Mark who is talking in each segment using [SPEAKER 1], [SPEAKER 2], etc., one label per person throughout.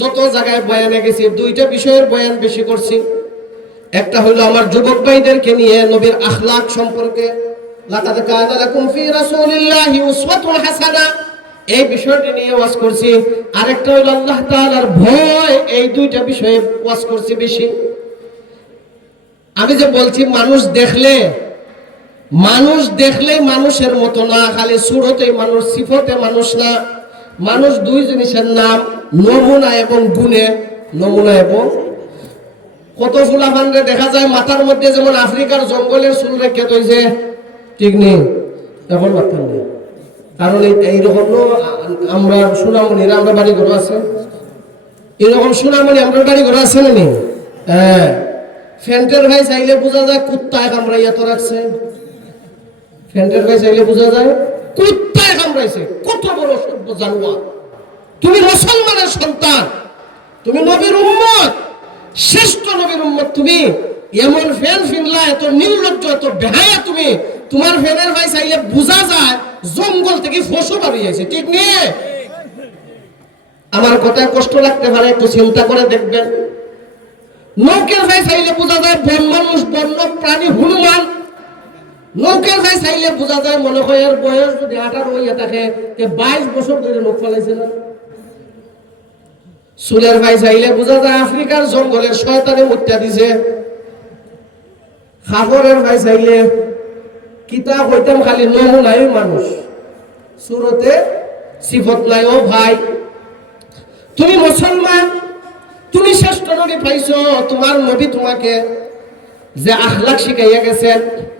[SPEAKER 1] যত জায়গায় বয়ানে গেছি দুইটা বিষয়ের বয়ান বেশি করছি। একটা হলো আমার যুবক ভাইদেরকে নিয়ে নবীর আখলাক সম্পর্কে এই বিষয়টি নিয়ে ওয়াজ করছি। আরেকটা হলো আল্লাহ তাআলার ভয়, এই দুইটা বিষয়ে ওয়াজ করছি বেশি। আমি যে বলছি, মানুষ দেখলে, মানুষ দেখলেই মানুষের মতো না, খালি সুরতে মানুষ সিফতে মানুষ না। মানুষ দুই জিনিসের নাম নমুনা এবং গুণে নমুনা এবং কত ফুলাফানরে দেখা যায়, মাথার মধ্যে যেমন আফ্রিকার জঙ্গলের চুল রেখে তৈছে ঠিক নেই। এখন মাথা নেই। কারণ এই- এইরকম আমরা সোনামণিরা আমরা বাড়ি ঘর আছে। এরকম সোনামণি আমরা বাড়ি ঘর আছে না হ্যাঁ। ফ্যান্টের ভাই চাইলে বোঝা যায় কুত্তায় কামড়াইয়া তো রাখছে। ফ্যান্টের ভাই চাইলে বোঝা যায় কুত্তায় কামড়াইছে। কত বড় সভ্য জানোয়ার। তুমি মুসলমানের সন্তান, তুমি নবীর উম্মত, শ্রেষ্ঠ নবীর উম্মত, তুমি এমন ফ্যান ফিনলা এত নির্লজ্জ এত বেহায়া তুমি, তোমার ফ্যানের ভাই চাইলে বোঝা যায়, জঙ্গল থেকে ফসল বাড়িয়েছে ঠিক নেই আমার কথায় কষ্ট লাগতে পারে, একটু চিন্তা করে দেখবেন। নৌকের ভাই চাইলে বোঝা যায়, বন মানুষ, বন্য প্রাণী, হনুমান। নৌকের ভাই চাইলে বোঝা যায়, মনে হয় এর বয়স যদি আঠারো হইয়া থাকে বাইশ বছর ধরে লোক ফেলাইছে না। চুলের ভাই চাইলে বোঝা যায় আফ্রিকার জঙ্গলের শয়তানে মুত্যা দিছে। খাগরের ভাই চাইলে কিতাব হইতাম খালি নমুনাই মানুষ। সুরতে সিফত নাই ও ভাই। তুমি মুসলমান, তুমি শ্রেষ্ঠ নবী পাইছো, তোমার নবী তোমাকে যে আখলাক শিখাইয়া গেছেন,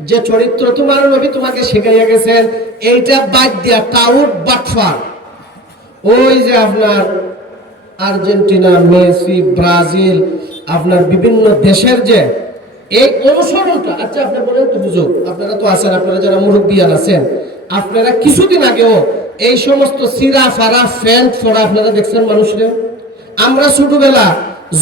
[SPEAKER 1] যে চরিত্র তোমার নবী তোমাকে শিখাইয়া গেছেন, এইটা বাদ দিয়া টাউট বাটফার। ওই যে আপনার আর্জেন্টিনা, মেসি, ব্রাজিল, আপনার বিভিন্ন দেশের যে এই অনুসরণটা আচ্ছা আপনি বলেন তো বুঝুক আপনারা তো আছেন, আপনারা যারা মুরব্বিয়ান আছেন, আপনারা কিছুদিন আগেও এই সমস্ত সিরা ফারা ফ্যান্ট ফোরা আপনারা দেখছেন মানুষরা? আমরা ছোটবেলা,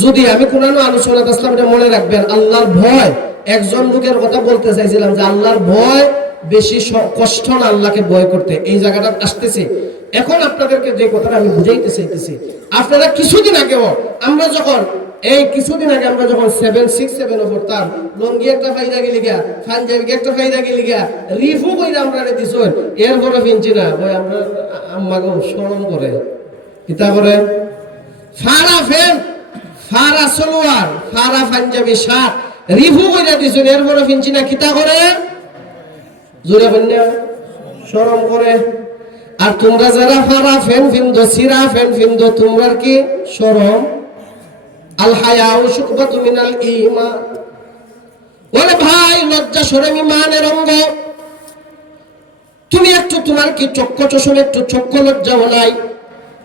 [SPEAKER 1] যদি আমি কোন আলোচনা আসলাম এটা মনে রাখবেন, আল্লাহর ভয়, একজন লোকের কথা বলতে চাইছিলাম যে আল্লাহর ভয় বেশি কষ্ট না আল্লাহকে ভয় করতে। এই জায়গাটা আসতেছে। এখন আপনাদেরকে যে কথাটা আমি বুঝাইতে চাইতেছি, আপনারা কিছুদিন আগেও আমরা যখন এই কিছুদিন আগে আমরা যখন সেভেন সিক্স সেভেন পড়তাম, লঙ্গি একটা ফাইদা গেলি গা পাঞ্জাবি একটা ফাইদা গেলি গা রিফু কইরা আমরা দিছ এরপরে ফিনছি না। ওই আমরা আমাকে শরম করে। কিতা করে? ফারা ফেন, ফারা সলোয়ার, ফারা পাঞ্জাবি শার্ট রিফু কইরা দিছ এরপরে ফিনছি না। কিতা করে? জোরে করে। আর তোমরা যারা ফেন সিরা, ফেন তোমরা কি আল ঈমান। ওরে ভাই, লজ্জা ইমানের অঙ্গ। তুমি একটু তোমার কি চক্ষু চশম একটু চক্ষু লজ্জাও নাই?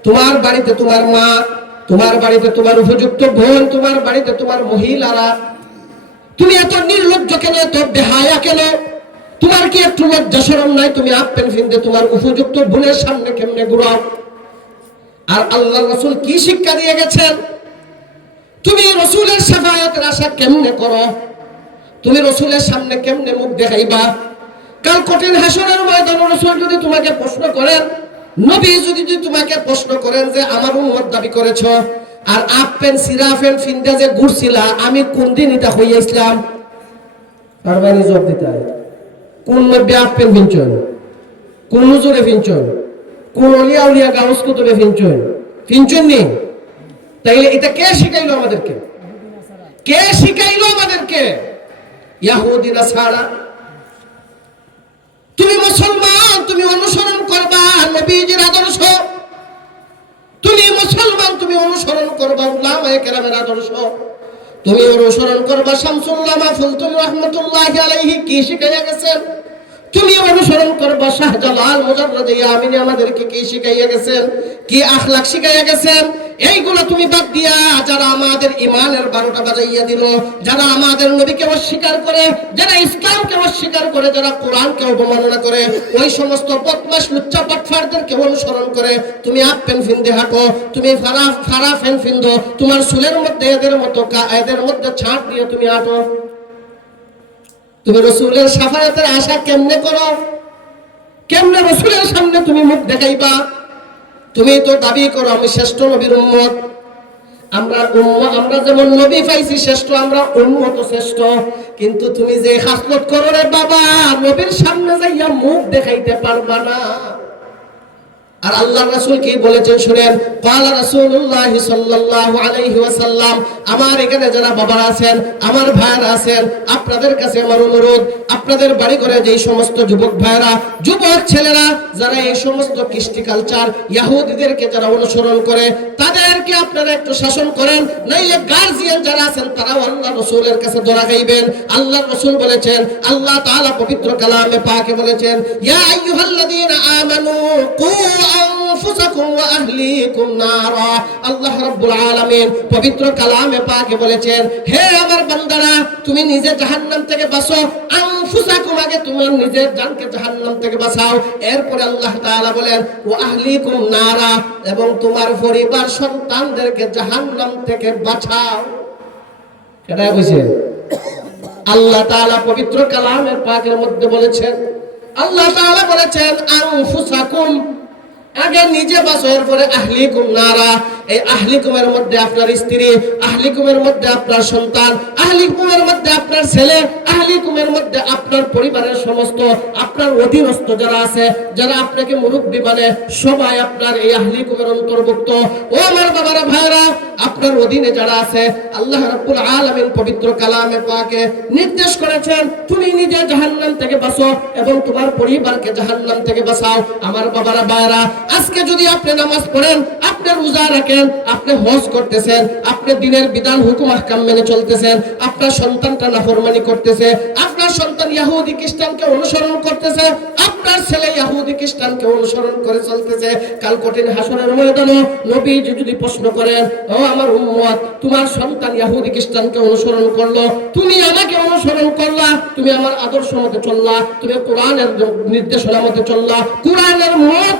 [SPEAKER 1] তোমার বাড়িতে তোমার মা, তোমার বাড়িতে তোমার উপযুক্ত বোন, তোমার বাড়িতে তোমার মহিলারা। তুমি এত নির্লজ্জ কেন, এত বেহায়া কেন? তোমার কি একটু লজ্জা নাই? তুমি আপেন ফিনতে তোমার উপযুক্ত বোনের সামনে কেমনে ঘুরাও? আর আল্লাহ রসুল কি শিক্ষা দিয়ে গেছেন? তুমি রসুলের সাফায়াতের আশা কেমনে করো? তুমি রসুলের সামনে কেমনে মুখ দেখাইবা? কাল কঠিন হাসনের ময়দান রসুল যদি তোমাকে প্রশ্ন করেন, নবী যদি তোমাকে প্রশ্ন করেন যে আমার উম্মত দাবি করেছ, আর আপেন সিরাফেন ফিন্দা যে ঘুরছিলা, আমি কোন দিন এটা হইয়াছিলাম পারবানি জবাব দিতে হয়। কোন নব্বে আপেন ফিনচন কোন নজরে ফিনচন কোন অলিয়া উলিয়া গাউস কুতুবে ফিনচন ফিনচন নেই? তাইলে এটা কে শিখাইলো আমাদেরকে? কে শিখাইলো আমাদেরকে? ইয়াহুদি, নাসারা। তুমি মুসলমান, তুমি অনুসরণ করবা, নবীজির আদর্শ। তুমি মুসলমান, তুমি অনুসরণ করবা, উলামায়ে কেরামের আদর্শ। তুমি অনুসরণ করবা শামসুল্লামা ফুলতুল রহমতুল্লাহ আলাইহি কি শিখাইয়া গেছেন? তুমি অনুসরণ করবা, শাহজালাল মুজাররদ ইয়ামিনী আমাদেরকে কি শিখাইয়া গেছেন? কি আখলাক শিখাইয়া গেছেন? এইগুলো তুমি বাদ দিয়া যারা আমাদের ইমানের বারোটা বাজাইয়া দিল, যারা আমাদের নবীকে অস্বীকার করে, যারা ইসলামকে অস্বীকার করে, যারা কোরআনকে অবমাননা করে, ওই সমস্ত বদমাস লুচ্চা পাটফারদেরকে অনুসরণ করে, তুমি আপ পেন ফিন্দে হাঁটো, তুমি ফারা ফারা ফেন ফিন্দো, তোমার চুলের মধ্যে এদের মতো এদের মধ্যে ছাট দিয়ে তুমি হাঁটো। তুমি রসুলের সাফায়াতের আশা কেমনে করো? কেমনে রসুলের সামনে তুমি মুখ দেখাইবা? তুমি তো দাবি করো, আমি শ্রেষ্ঠ নবীর উম্মত। আমরা আমরা যেমন নবী পাইছি শ্রেষ্ঠ, আমরা উন্মত শ্রেষ্ঠ। কিন্তু তুমি যে হাসলত করো রে বাবা, নবীর সামনে যাইয়া মুখ দেখাইতে পারবা না। আর আল্লাহ রাসূল কি বলেছেন শুনেন? পালা রাসূলুল্লাহ সাল্লাল্লাহু আলাইহি ওয়াসাল্লাম, আমার এখানে যারা বাবারা আছেন, আমার ভাইরা আছেন, আপনাদের কাছে আমার অনুরোধ, আপনাদের বাড়ি ঘরে যেই সমস্ত যুবক ভাইরা যুবক ছেলেরা যারা এই সমস্ত কৃষ্টি কালচার ইহুদিদেরকে যারা অনুসরণ করে, তাদেরকে আপনারা একটু শাসন করেন, নাইলে গার্জিয়ান যারা আছেন, তারাও আল্লাহ রাসূলের কাছে ধরা খাইবেন আল্লাহ রাসূল বলেছেন, আল্লাহ তাআলা পবিত্র কালামে পাকে বলেছেন, ইয়া আইয়ুহাল্লাযীনা আমানু, কু তোমার এবং তোমার পরিবার সন্তানদেরকে জাহান্নাম থেকে বাঁচাও। কেটা কইছে? আল্লাহ তাআলা পবিত্র কালামের পাকের মধ্যে বলেছেন, আল্লাহ তাআলা বলেছেন আগে নিজে বাঁচো এরপরে আহলি নারা এই আহলিকুমের মধ্যে আপনার স্ত্রী, আহলিকুমের মধ্যে আপনার সন্তান, আহলিকুমের মধ্যে আপনার ছেলে, আহলিকুমের মধ্যে আপনার পরিবারের সমস্ত আপনার অধীনস্থ যারা আছে, যারা আপনাকে মুরব্বী মানে সবাই আপনার এই আহলিকুমের অন্তর্ভুক্ত। ও আমার বাবারা ভাইরা আপনার অধীনে যারা আছে, আল্লাহ রাব্বুল আলামিন পবিত্র কালামে পাকে নির্দেশ করেছেন, তুমি নিজে জাহান্নাম থেকে বাঁচো এবং তোমার পরিবারকে জাহান্নাম থেকে বাঁচাও। আমার বাবারা ভাইরা আজকে যদি আপনি নামাজ পড়েন আপনি রোজা রাখেন আপনি হজ করতেছেন, আপনি দিনের বিধান হুকুম আহকাম মেনে চলতেছেন, আপনার সন্তানটা নাফরমানি করতেছে, আপনার সন্তান ইহুদি খ্রিস্টানকে অনুসরণ করতেছে, আপনার ছেলে ইহুদি খ্রিস্টানকে অনুসরণ করে চলতেছে। কাল কঠিন হাসরের ময়দানে নবী যদি প্রশ্ন করেন, ও আমার উম্মত, তোমার সন্তান ইহুদি খ্রিস্টানকে অনুসরণ করল? তুমি আমাকে অনুসরণ করলা? তুমি আমার আদর্শ মতে চললা? তুমি কোরআনের নির্দেশনা মতে চললা? কোরআনের মত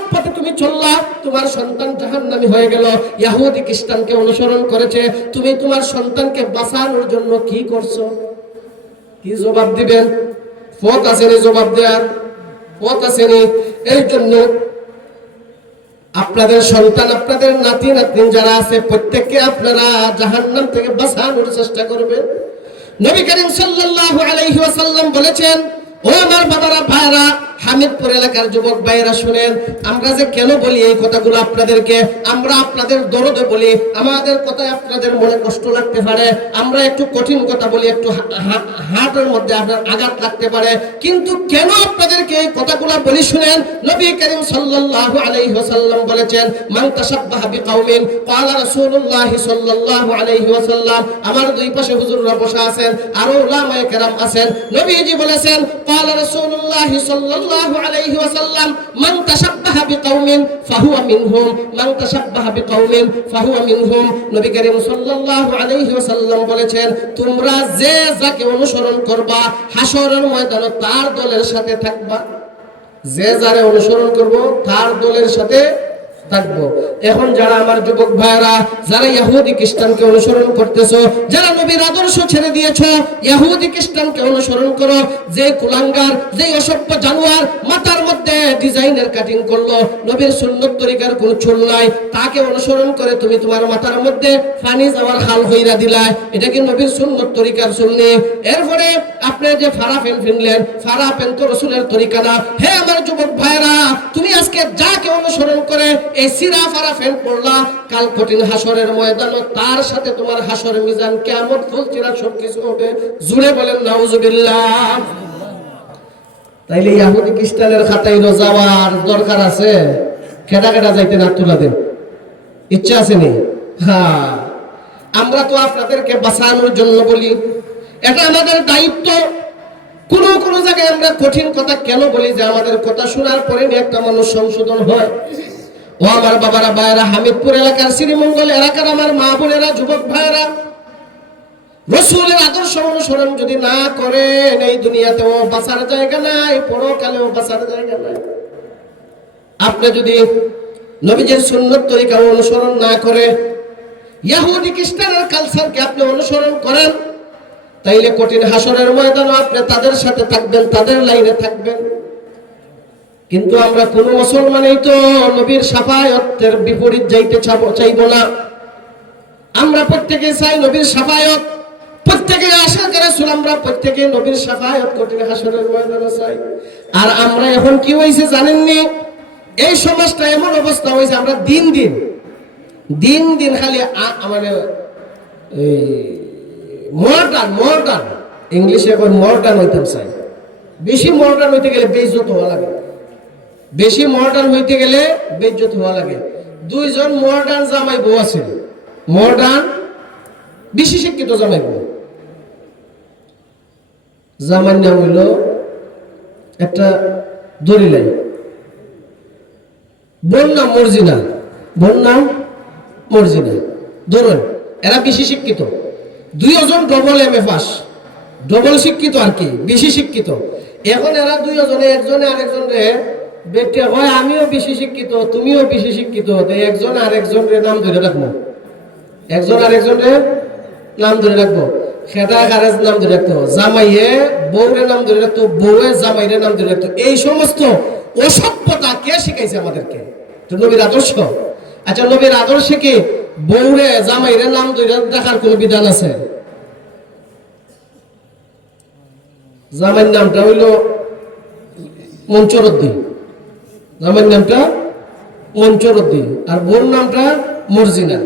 [SPEAKER 1] তোমার সন্তান জাহান্নামী হয়ে গেল। ইহুদি খ্রিস্টানকে অনুসরণ করেছে। তুমি তোমার সন্তানকে বাঁচানোর জন্য কি করছ? কি জবাব দিবেন? পথ জবাব দেওয়ার পথ এই জন্য আপনাদের সন্তান, আপনাদের নাতি নাতনি যারা আছে, প্রত্যেককে আপনারা জাহান্নাম থেকে বাঁচানোর চেষ্টা করবেন। নবী করিম সাল্লাল্লাহু বলেছেন, ও আমার বাবারা ভাইরা হামিদপুর এলাকার যুবক ভাইরা শুনেন, আমরা যে কেন বলি এই কথাগুলো আপনাদেরকে? আমরা আপনাদের দরদে বলি, আমাদের কথায় আপনাদের মনে কষ্ট লাগতে পারে, আমরা একটু কঠিন কথা বলি, একটু হার্টের মধ্যে আপনার আঘাত লাগতে পারে। কিন্তু কেন আপনাদেরকে এই কথাগুলো বলি শুনেন? নবী করিম সাল্লাল্লাহু আলাইহি ওয়াসাল্লাম বলেছেন, মান তাশাব্বাহা বিকাউমিন ক্বালা রাসূলুল্লাহ সাল্লাল্লাহু আলাইহি ওয়াসাল্লাম। আমার দুই পাশে হুজুররা বসা আছেন, আরও উলামায়ে কেরাম আছেন। নবীজি বলেছেন, ক্বালা রাসূলুল্লাহ সাল্লাল্লাহু বলেছেন, তোমরা যে যাকে অনুসরণ করবা হাসরের ময়দানে তার দলের সাথে থাকবা। যে যারে অনুসরণ করব, তার দলের সাথে থাকব। এখন যারা আমার যুবক ভাইরা যারা ইহুদি খ্রিস্টানকে অনুসরণ করতেছো, যারা নবীর আদর্শ ছেড়ে দিয়েছ, ইহুদি খ্রিস্টানকে অনুসরণ করো। যে কুলাঙ্গার, যে অসভ্য জানোয়ার মাথার মধ্যে ডিজাইনের কাটিং করল, নবীর সুন্নত তরিকার কোন চুল নাই, তাকে অনুসরণ করে তুমি তোমার মাথার মধ্যে পানি যাওয়ার হাল হইরা দিলাই এটা কি নবীর সুন্নত তরিকার শুননি এরপরে আপনি যে ফারা ফেন ফিনলেন, ফারা ফেন তো রসুলের তরিকা না। হে আমার যুবক ভাইরা তুমি আজকে যাকে অনুসরণ করে এই সিরা ফারা ফেন পড়লা কাল কঠিন হাসরের ময়দান তার সাথে তোমার হাসরের মিজান কেমন ফুল সব কিছু হবে জুড়ে বলেন, নাউজুবিল্লাহ। তাইলে ইয়াহুদি খ্রিস্টানের খাতায় যাওয়ার দরকার আছে? কেডা কেডা যাইতে না তুলা দেন। ইচ্ছা আছে নি? হ্যাঁ আমরা তো আপনাদেরকে বাঁচানোর জন্য বলি। এটা আমাদের দায়িত্ব। কোন কোন জায়গায় আমরা কঠিন কথা কেন বলি যে আমাদের কথা শোনার পরে একটা মানুষ সংশোধন হয়? ও আমার বাবারা, ভাইয়েরা, হামিদপুর এলাকার শ্রীমঙ্গল এলাকার আমার মা বোনেরা, যুবক ভাইয়েরা, রসুলের আদর্শ অনুসরণ যদি না করেন, এই দুনিয়াতেও বাঁচার জায়গা নাই, পরকালেও বাঁচার জায়গা নাই। আপনি যদি নবীজের সুন্নত তরিকা অনুসরণ না করে, ইয়াহুদি খ্রিস্টানের কালচারকে আপনি অনুসরণ করেন, তাইলে কঠিন হাসরের ময়দানও আপনি তাদের সাথে থাকবেন, তাদের লাইনে থাকবেন। কিন্তু আমরা কোন মুসলমানই তো নবীর সাফায়তের বিপরীত যাইতে চাইব না। আমরা প্রত্যেকে চাই নবীর সাফায়ত। প্রত্যেকে আশা আমরা প্রত্যেকে সাফায়ত কঠিন চাই। আর আমরা এখন কি হয়েছে জানেননি? এই এমন অবস্থা হয়েছে আমরা দিন দিন দিন দিন খালি এই ইংলিশে এখন মডার্ন হইতে চাই। বেশি মডার্ন হইতে গেলে বেইজ্জত হওয়া লাগে। বেশি মডার্ন হইতে গেলে বেইজ্জত হওয়া লাগে। দুইজন মডার্ন জামাই বউ আছে। মডার্ন, বেশি শিক্ষিত জামাই বউ। জামার নাম হইল একটা দলিলাই। বোন নাম মর্জিনা। বোন নাম মর্জিনা। ধরুন, এরা বেশি শিক্ষিত। দুইজন double M A pass double শিক্ষিত আর কি, বেশি শিক্ষিত। এখন এরা দুইজনে, একজনে আরেকজনে ব্যক্তি হয়, আমিও বেশি শিক্ষিত, তুমিও বেশি শিক্ষিত একজন আরেকজনের নাম ধরে রাখব। একজন আরেকজনের নাম ধরে রাখব। গারেজ নাম ধরে রাখতো জামাইয়ে বউরে নাম ধরে রাখতো এই সমস্ত অসভ্যতা কে শিখাইছে আমাদেরকে? নবীর আদর্শ? আচ্ছা নবীর আদর্শে কি বউরে জামাইরে নাম ধরে রাখার কোন বিধান আছে? জামাইয়ের নামটা হইল মঞ্চরদ্দি। জামাইয়ের নামটা মঞ্চরদ্দি আর বোন নামটা মর্জিনা।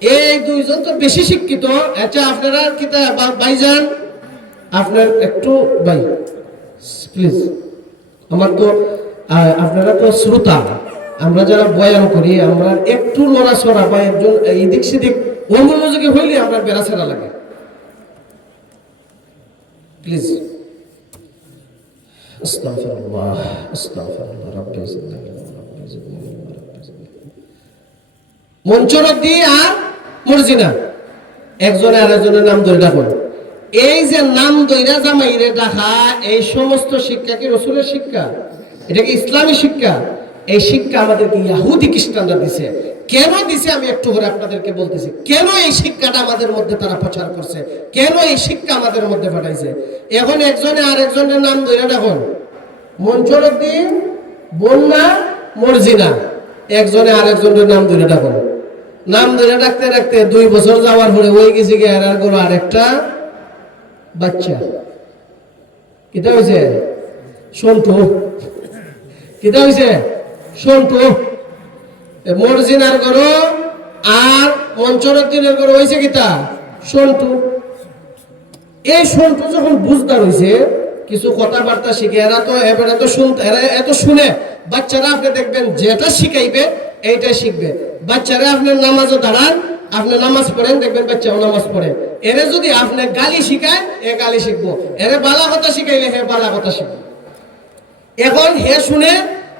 [SPEAKER 1] এই দুইজন তো বেশি শিক্ষিত। আচ্ছা আপনারা কিতা বা- ভাইজান? আপনার একটু ভাই প্লিজ আমার তো আপনারা তো শ্রোতা। আমরা যারা বয়ান করি, আমরা একটু লড়াচড়া বা একজন এদিক সেদিক অমনোযোগী হইলে আমরা বেড়াচেরা লাগে। প্লিজ استغفر الله استغفر الله ربي زدني علما، ربي زدني علما، ربي زدني মঞ্চরদ্দি আর মর্জিনা একজনে আর একজনের নাম ধরে ডাকুন এই যে নাম দইরা জামাইরে ডাকা এই সমস্ত শিক্ষা কি রসুলের শিক্ষা এটা কি ইসলামী শিক্ষা এই শিক্ষা আমাদেরকে ইয়াহুদি খ্রিস্টানরা দিছে। কেন দিছে? আমি একটু করে আপনাদেরকে বলতেছি। কেন এই শিক্ষাটা আমাদের মধ্যে তারা প্রচার করছে? কেন এই শিক্ষা আমাদের মধ্যে পাঠাইছে? এখন একজনে আর একজনের নাম ধরে ডাকুন মঞ্চরদ্দিন বন্যা, মর্জিনা। একজনে আরেকজনের নাম ধরে ডাকুন নাম ধরে ডাকতে ডাকতে দুই বছর যাওয়ার পরে ওই গেছে গিয়ে আর কোনো আরেকটা বাচ্চা। কিতা হয়েছে সন্টু কিতা হয়েছে সন্টু এ মর্জিনার গরো আর মঞ্চরদ্দিনের গরো হয়েছে কিতা? সন্টু এই সন্টু যখন বুঝদার হয়েছে কিছু কথাবার্তা শিখে, এরা তো এবারে তো শুনতে এরা এত শুনে। বাচ্চারা আপনি দেখবেন যেটা শিখাইবে, এইটাই শিখবে। বাচ্চারা আপনি নামাজও দাঁড়ান, আপনি নামাজ পড়েন, দেখবেন বাচ্চাও নামাজ পড়ে। এরে যদি আপনি গালি শিখায়, এ গালি শিখব। এরে বালা কথা শিখাইলে হে বালা কথা শিখব। এখন হে শুনে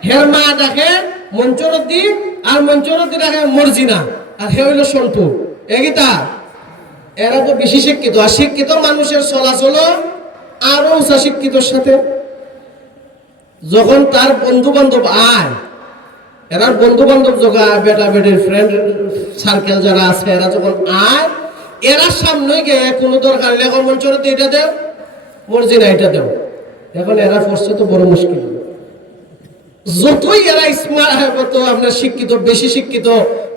[SPEAKER 1] হের মা ডাকে মঞ্চরদ্দি আর মঞ্চরদ্দি ডাকে মর্জিনা, আর হে হইল সন্টু এগিতা এরা তো বেশি শিক্ষিত, আর শিক্ষিত মানুষের চলাচল আরও উঁচা শিক্ষিতর সাথে। যখন তার বন্ধু বান্ধব আয়, এরা বন্ধু বান্ধব যোগায় বেটা বেটির ফ্রেন্ড সার্কেল যারা আছে, এরা যখন আয়, এরা সামনে গিয়ে কোনো দরকার এখন মঞ্চরতে এটা দেও মর্জি না এটা দেও। এখন এরা পড়ছে তো বড় মুশকিল। যতই এরা স্মার্ট আপনার শিক্ষিত, বেশি শিক্ষিত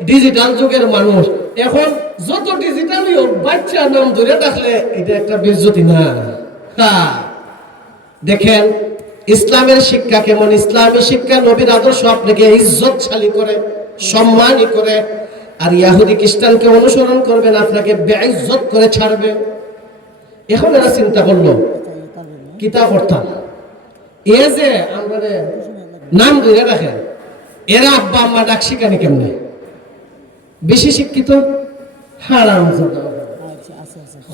[SPEAKER 1] ডিজিটাল যুগের মানুষ, এখন যত ডিজিটালই হোক বাচ্চা নাম ধরে ডাকলে এটা একটা বেজ্জতি না। দেখেন, ইসলামের শিক্ষা কেমন? ইসলামী শিক্ষা নবীর আদর্শ আপনাকে ইজ্জতশালী করে সম্মানই করে, আর ইয়াহুদি খ্রিস্টানকে অনুসরণ করবেন আপনাকে বেইজ্জত করে ছাড়বে। এখন এরা চিন্তা করল কিতা করতাম এ যে আমাদের নাম ধরে রাখেন। এরা আব্বা আম্মা ডাক শিখানি কেমনে? বেশি শিক্ষিত? হারাম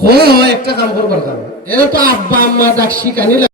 [SPEAKER 1] হয় একটা কাম করবার কারণ। এরা তো আব্বা আম্মা ডাক শিখানি